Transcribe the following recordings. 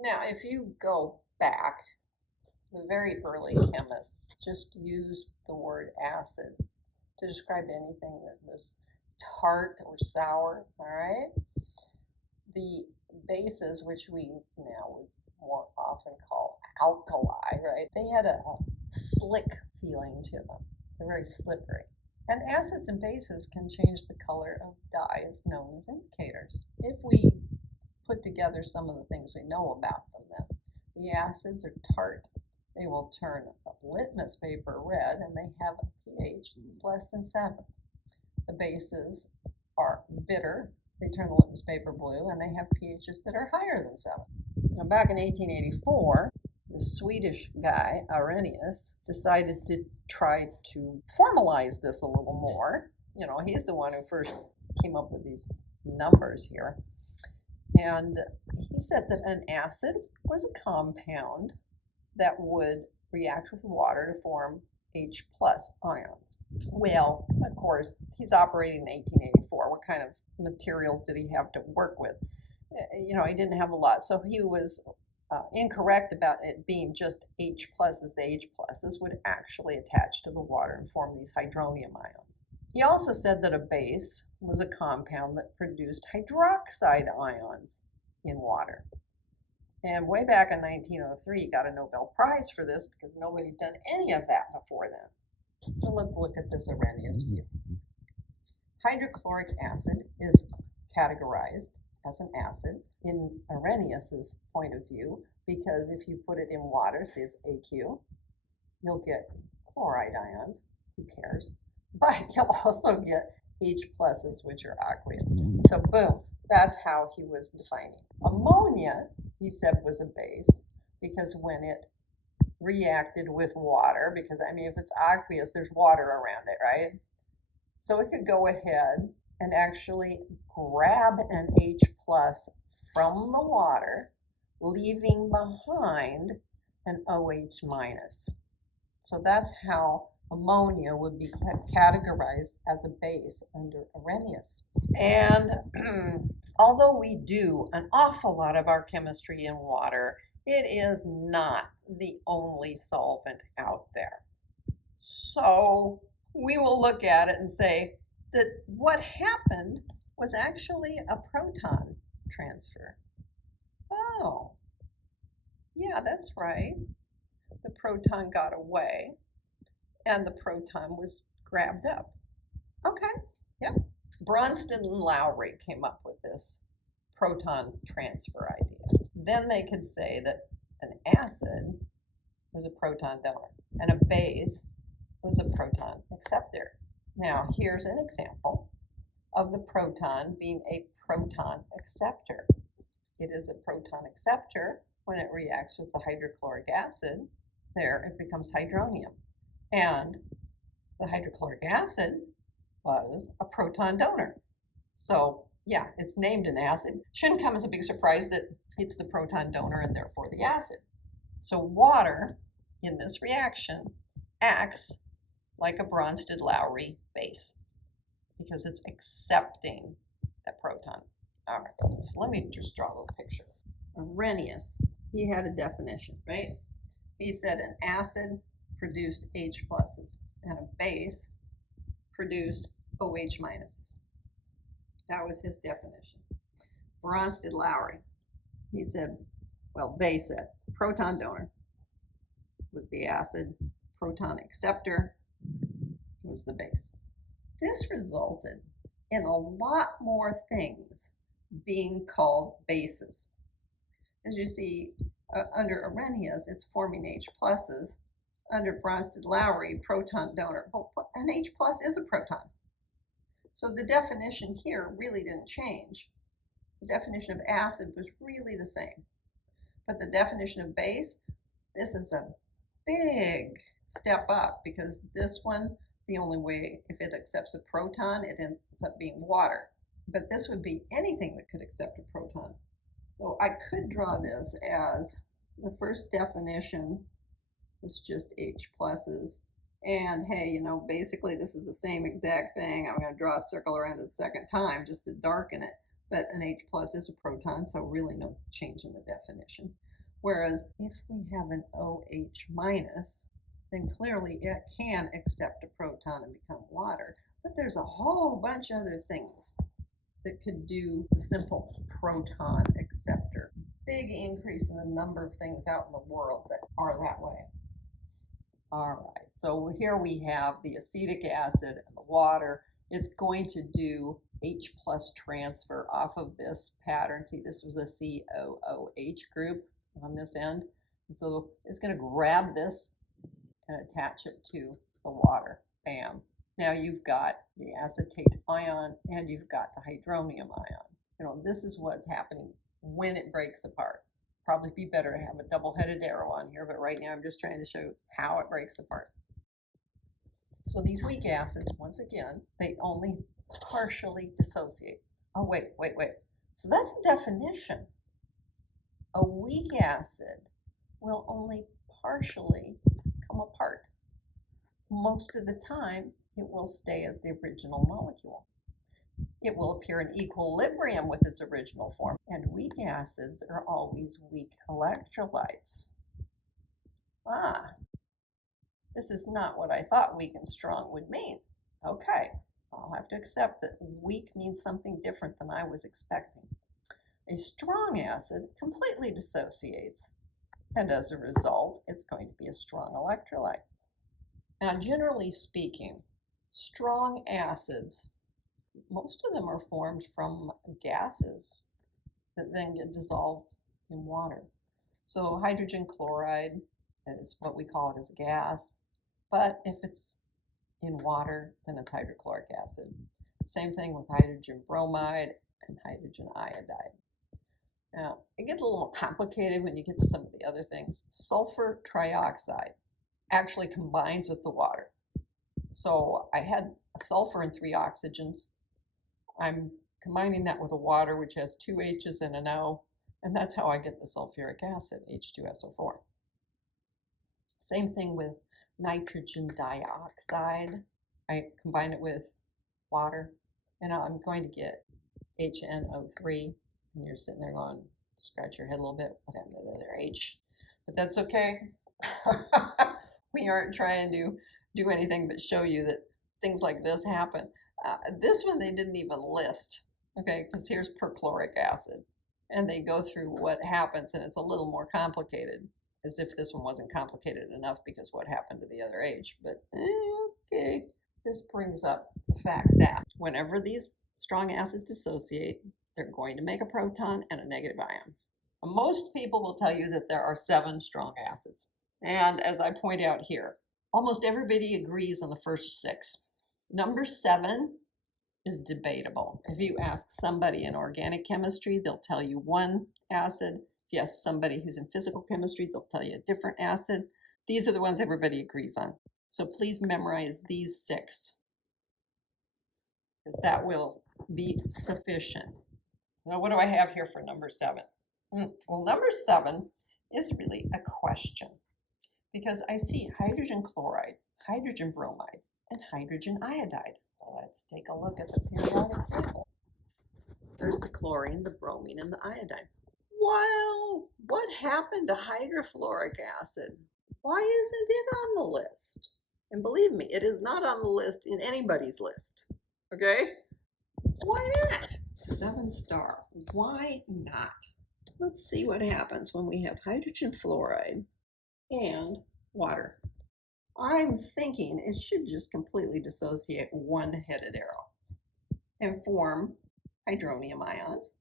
Now, if you go back, the very early chemists just used the word acid to describe anything that was tart or sour, all right? The bases, which we now would more often call alkali, right? They had a slick feeling to them. They're very slippery. And acids and bases can change the color of dyes known as indicators. If we put together some of the things we know about them, then the acids are tart. They will turn a litmus paper red, and they have a pH that's less than 7. The bases are bitter. They turn the litmus paper blue, and they have pHs that are higher than 7. Now, back in 1884, the Swedish guy, Arrhenius, decided to try to formalize this a little more. You know, he's the one who first came up with these numbers here. And he said that an acid was a compound that would react with water to form H plus ions. Well, of course, he's operating in 1884. What kind of materials did he have to work with? You know, he didn't have a lot. So he was incorrect about it being just H pluses. The H pluses would actually attach to the water and form these hydronium ions. He also said that a base was a compound that produced hydroxide ions in water. And way back in 1903, he got a Nobel Prize for this because nobody had done any of that before then. So let's look at this Arrhenius view. Hydrochloric acid is categorized as an acid in Arrhenius's point of view because if you put it in water, say it's AQ, you'll get chloride ions. Who cares? But you'll also get H pluses, which are aqueous. So boom, that's how he was defining. Ammonia, he said, was a base because when it reacted with water, because I mean, if it's aqueous, there's water around it, right? So it could go ahead and actually grab an H plus from the water, leaving behind an OH minus. So that's how ammonia would be categorized as a base under Arrhenius. And although we do an awful lot of our chemistry in water, it is not the only solvent out there. So we will look at it and say that what happened was actually a proton transfer. Oh, yeah, that's right. The proton got away and the proton was grabbed up. Okay, yep. Brønsted-Lowry came up with this proton transfer idea. Then they could say that an acid was a proton donor and a base was a proton acceptor. Now, here's an example of the proton being a proton acceptor. It is a proton acceptor when it reacts with the hydrochloric acid. There, it becomes hydronium. And the hydrochloric acid was a proton donor. So, yeah, it's named an acid. Shouldn't come as a big surprise that it's the proton donor and therefore the acid. So water in this reaction acts like a Brønsted-Lowry base because it's accepting that proton. All right, so let me just draw a little picture. Arrhenius, he had a definition, right? He said an acid produced H pluses and a base produced OH minuses. That was his definition. Brønsted-Lowry, he said, well, they said proton donor was the acid, proton acceptor was the base. This resulted in a lot more things being called bases. As you see, under Arrhenius, it's forming H pluses. Under Brønsted-Lowry, proton donor. Well, an H plus is a proton. So the definition here really didn't change. The definition of acid was really the same. But the definition of base, this is a big step up because this one, the only way, if it accepts a proton, it ends up being water. But this would be anything that could accept a proton. So I could draw this as the first definition was just H pluses. And hey, you know, basically this is the same exact thing. I'm going to draw a circle around it a second time just to darken it. but an H plus is a proton, so really no change in the definition. Whereas if we have an OH minus, then clearly it can accept a proton and become water. But there's a whole bunch of other things that could do the simple proton acceptor. Big increase in the number of things out in the world that are that way. All right, so here we have the acetic acid and the water. It's going to do H plus transfer off of this pattern. See, this was a COOH group on this end. And so it's going to grab this and attach it to the water. Bam. Now you've got the acetate ion and you've got the hydronium ion. You know, this is what's happening when it breaks apart. Probably be better to have a double-headed arrow on here, but right now I'm just trying to show how it breaks apart. So these weak acids, once again, they only partially dissociate. Oh, wait. So that's a definition. A weak acid will only partially come apart. Most of the time, it will stay as the original molecule. It will appear in equilibrium with its original form, and weak acids are always weak electrolytes. This is not what I thought weak and strong would mean. Okay, I'll have to accept that weak means something different than I was expecting. A strong acid completely dissociates, and as a result, it's going to be a strong electrolyte. Now, generally speaking, strong acids, most of them are formed from gases that then get dissolved in water. So hydrogen chloride is what we call it as a gas, but if it's in water, then it's hydrochloric acid. Same thing with hydrogen bromide and hydrogen iodide. Now, it gets a little more complicated when you get to some of the other things. Sulfur trioxide actually combines with the water. So I had a sulfur and 3 oxygens. I'm combining that with a water which has 2 H's and an O, and that's how I get the sulfuric acid, H2SO4. Same thing with nitrogen dioxide. I combine it with water, and I'm going to get HNO3, and you're sitting there going, scratch your head a little bit, what happened to the other H? But that's okay. We aren't trying to do anything but show you that things like this happen. This one they didn't even list, okay, because here's perchloric acid. And they go through what happens, and it's a little more complicated, as if this one wasn't complicated enough because what happened to the other H. But okay, this brings up the fact that whenever these strong acids dissociate, they're going to make a proton and a negative ion. Most people will tell you that there are 7 strong acids. And as I point out here, almost everybody agrees on the first 6. Number 7 is debatable. If you ask somebody in organic chemistry, they'll tell you 1 acid. If you ask somebody who's in physical chemistry, they'll tell you a different acid. These are the ones everybody agrees on. So please memorize these 6, because that will be sufficient. Now, what do I have here for number 7? Well, number 7 is really a question, because I see hydrogen chloride, hydrogen bromide, and hydrogen iodide. Well, let's take a look at the periodic table. There's the chlorine, the bromine, and the iodine. Well, what happened to hydrofluoric acid? Why isn't it on the list? And believe me, it is not on the list in anybody's list. Okay? Why not? 7 star. Why not? Let's see what happens when we have hydrogen fluoride and water. I'm thinking it should just completely dissociate 1-headed arrow and form hydronium ions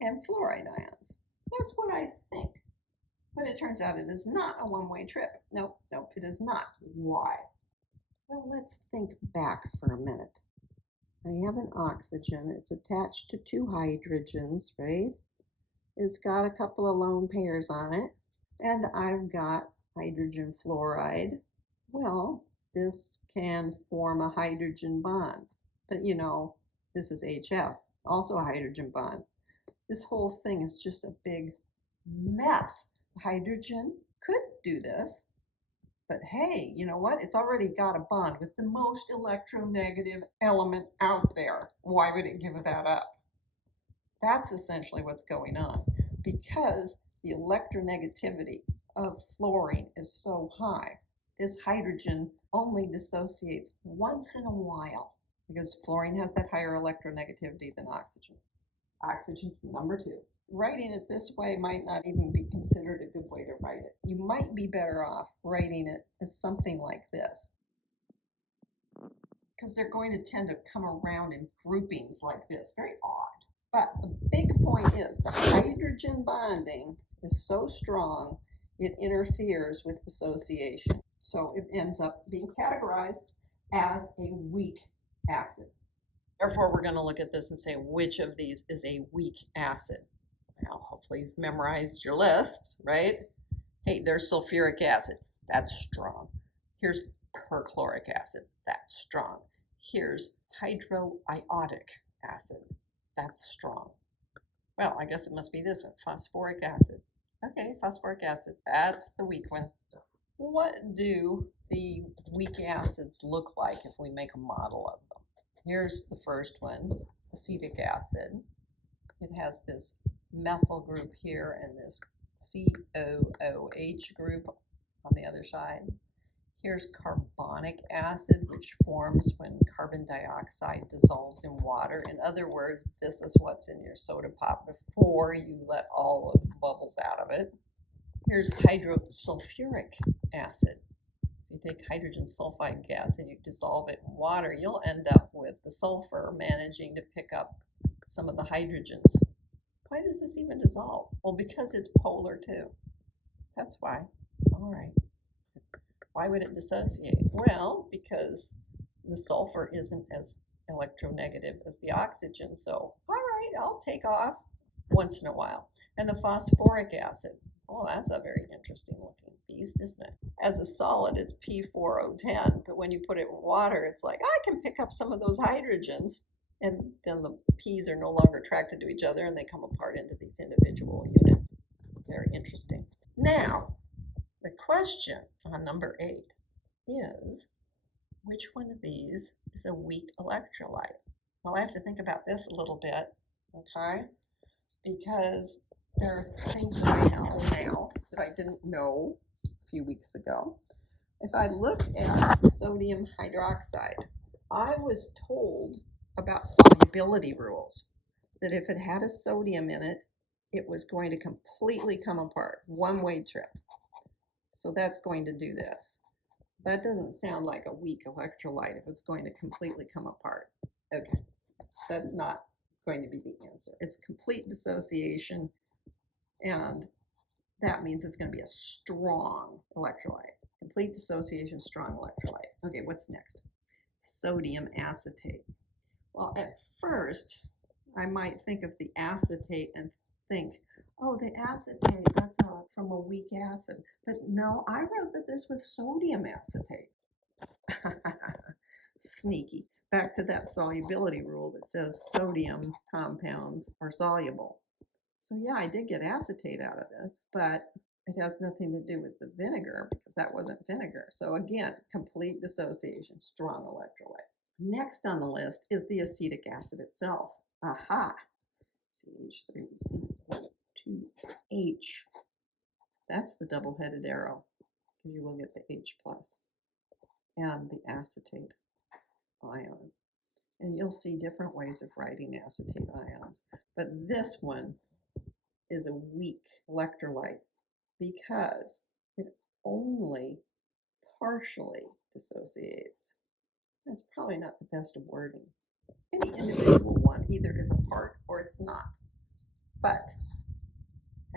and fluoride ions. That's what I think. But it turns out it is not a one-way trip. Nope, it is not. Why? Well, let's think back for a minute. I have an oxygen. It's attached to 2 hydrogens, right? It's got a couple of lone pairs on it. And I've got hydrogen fluoride. Well, this can form a hydrogen bond. But you know, this is HF, also a hydrogen bond. This whole thing is just a big mess. Hydrogen could do this, but hey, you know what? It's already got a bond with the most electronegative element out there. Why would it give that up? That's essentially what's going on. Because the electronegativity of fluorine is so high, this hydrogen only dissociates once in a while because fluorine has that higher electronegativity than oxygen. Oxygen's number 2. Writing it this way might not even be considered a good way to write it. You might be better off writing it as something like this, because they're going to tend to come around in groupings like this. Very odd. But the big point is the hydrogen bonding is so strong it interferes with dissociation. So it ends up being categorized as a weak acid. Therefore, we're going to look at this and say which of these is a weak acid. Now, hopefully you've memorized your list, right? Hey, there's sulfuric acid. That's strong. Here's perchloric acid. That's strong. Here's hydroiodic acid. That's strong. Well, I guess it must be this one, phosphoric acid. Okay, phosphoric acid. That's the weak one. What do the weak acids look like if we make a model of them? Here's the first one, acetic acid. It has this methyl group here and this COOH group on the other side. Here's carbonic acid, which forms when carbon dioxide dissolves in water. In other words, this is what's in your soda pop before you let all of the bubbles out of it. Here's hydrosulfuric acid. If you take hydrogen sulfide gas and you dissolve it in water, you'll end up with the sulfur managing to pick up some of the hydrogens. Why does this even dissolve? Well, because it's polar too. That's why. All right. Why would it dissociate? Well, because the sulfur isn't as electronegative as the oxygen. So, all right, I'll take off once in a while. And the phosphoric acid. Well, that's a very interesting looking beast, isn't it? As a solid, it's P4O10, but when you put it in water, it's like, I can pick up some of those hydrogens, and then the P's are no longer attracted to each other, and they come apart into these individual units. Very interesting. Now, the question on number 8 is, which one of these is a weak electrolyte? Well, I have to think about this a little bit, okay? Because there are things that I know now that I didn't know a few weeks ago. If I look at sodium hydroxide, I was told about solubility rules, that if it had a sodium in it, it was going to completely come apart, one-way trip. So that's going to do this. That doesn't sound like a weak electrolyte if it's going to completely come apart. Okay, that's not going to be the answer. It's complete dissociation, and that means it's going to be a strong electrolyte. Complete dissociation, strong electrolyte. Okay, what's next? Sodium acetate. Well, at first, I might think of the acetate and think, oh, the acetate, that's from a weak acid. But no, I wrote that this was sodium acetate. Sneaky. Back to that solubility rule that says sodium compounds are soluble. So yeah, I did get acetate out of this, but it has nothing to do with the vinegar because that wasn't vinegar. So again, complete dissociation, strong electrolyte. Next on the list is the acetic acid itself. Aha! CH3CO2H. That's the double-headed arrow because you will get the H plus and the acetate ion. And you'll see different ways of writing acetate ions. But this one is a weak electrolyte because it only partially dissociates. That's probably not the best of wording. Any individual one either is a part or it's not. But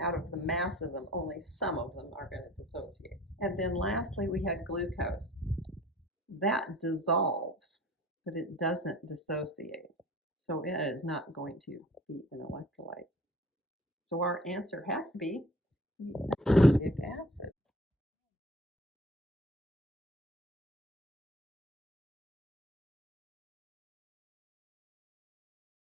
out of the mass of them, only some of them are going to dissociate. And then lastly, we had glucose. That dissolves, but it doesn't dissociate. So it is not going to be an electrolyte. So our answer has to be the acetic acid.